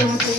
Oh,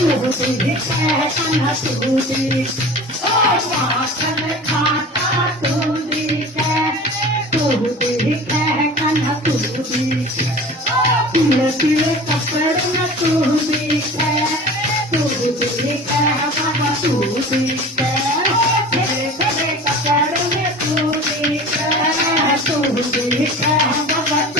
अनुभूति दिखे तन सूती ओ वासन खाता तुम दिखे तुहती दिखे तन सूती पीले पीले कपड़ न तुम दिखे तुहती दिखे तन सूती Thank you.